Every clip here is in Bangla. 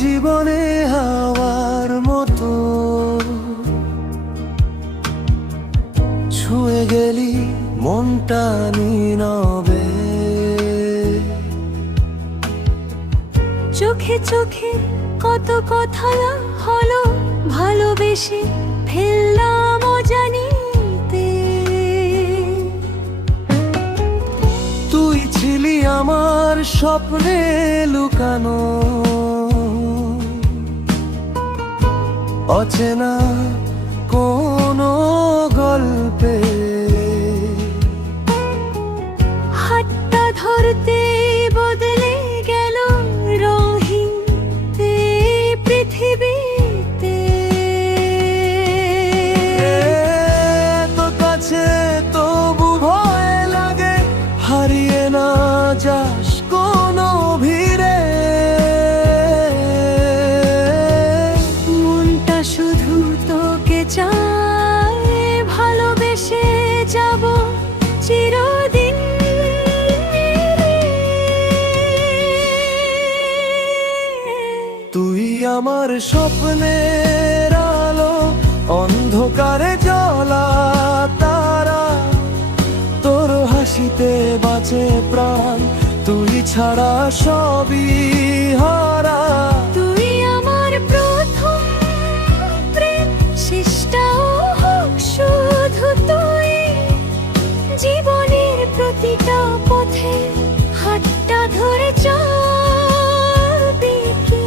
জীবনে হাওয়ার মতো ছুঁয়ে গেলি মনটা নীরবে। চোখে চোখে কত কথা হলো, ভালোবেসে ফেললাম অজানিতে। তুই ছিলি আমার স্বপ্নে লুকানো, অচেনা কোনো গল্পে। হাতটা ধরতে বদলে গেল রঙহীন পৃথিবীতে। তো কাছে তবু ভয় লাগে, হারিয়ে না যাস কোনো ভিড়ে। মনটা শুধু তোকে চায়, ভালোবেসে যাব চিরদিন। তুই আমার স্বপ্নের আলো, অন্ধকারে জ্বলা তারা। তোর হাসিতে বাঁচে প্রাণ, তুই ছাড়া সবই হারা। তুই আমার প্রথম প্রেম, শেষটাও হোক শুধু তুই। জীবনের প্রতিটা পথে হাতটা ধরে চলবি কি?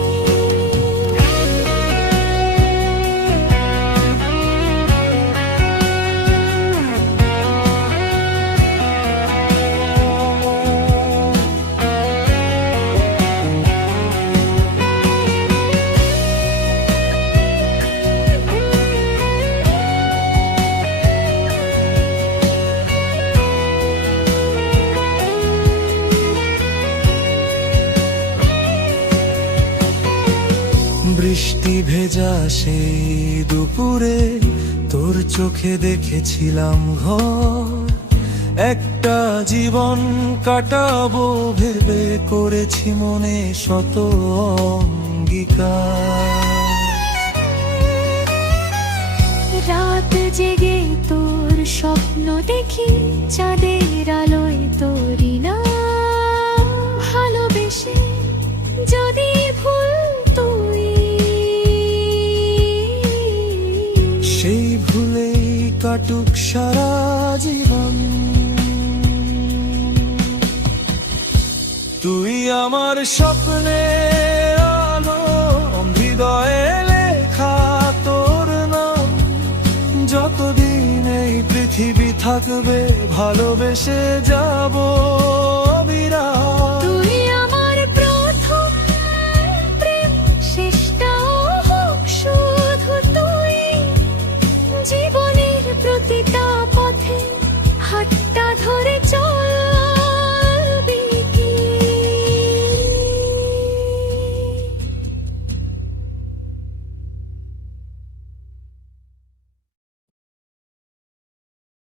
বৃষ্টি ভেজা সেই দুপুরে তোর চোখে দেখেছিলাম ঘর। একটা জীবন কাটাবো ভেবে করেছি মনে শত অঙ্গীকার। রাত জেগে তোর স্বপ্ন দেখি, চাঁদের আলোয় তোরি না ভালোবেসে যদি ভুল তুই। সেই ভুলেই কাটুক সারা জীবন। তুই আমার স্বপ্নের আলো, হৃদয়ে লেখা তোর নাম। যতদিন এই পৃথিবী থাকবে ভালোবেসে যাব বিরাট। তুই আমার প্রথম প্রেম, শেষটাও হোক শুধু তুই। জীবনের প্রতিটা পথে হাতটা ধরে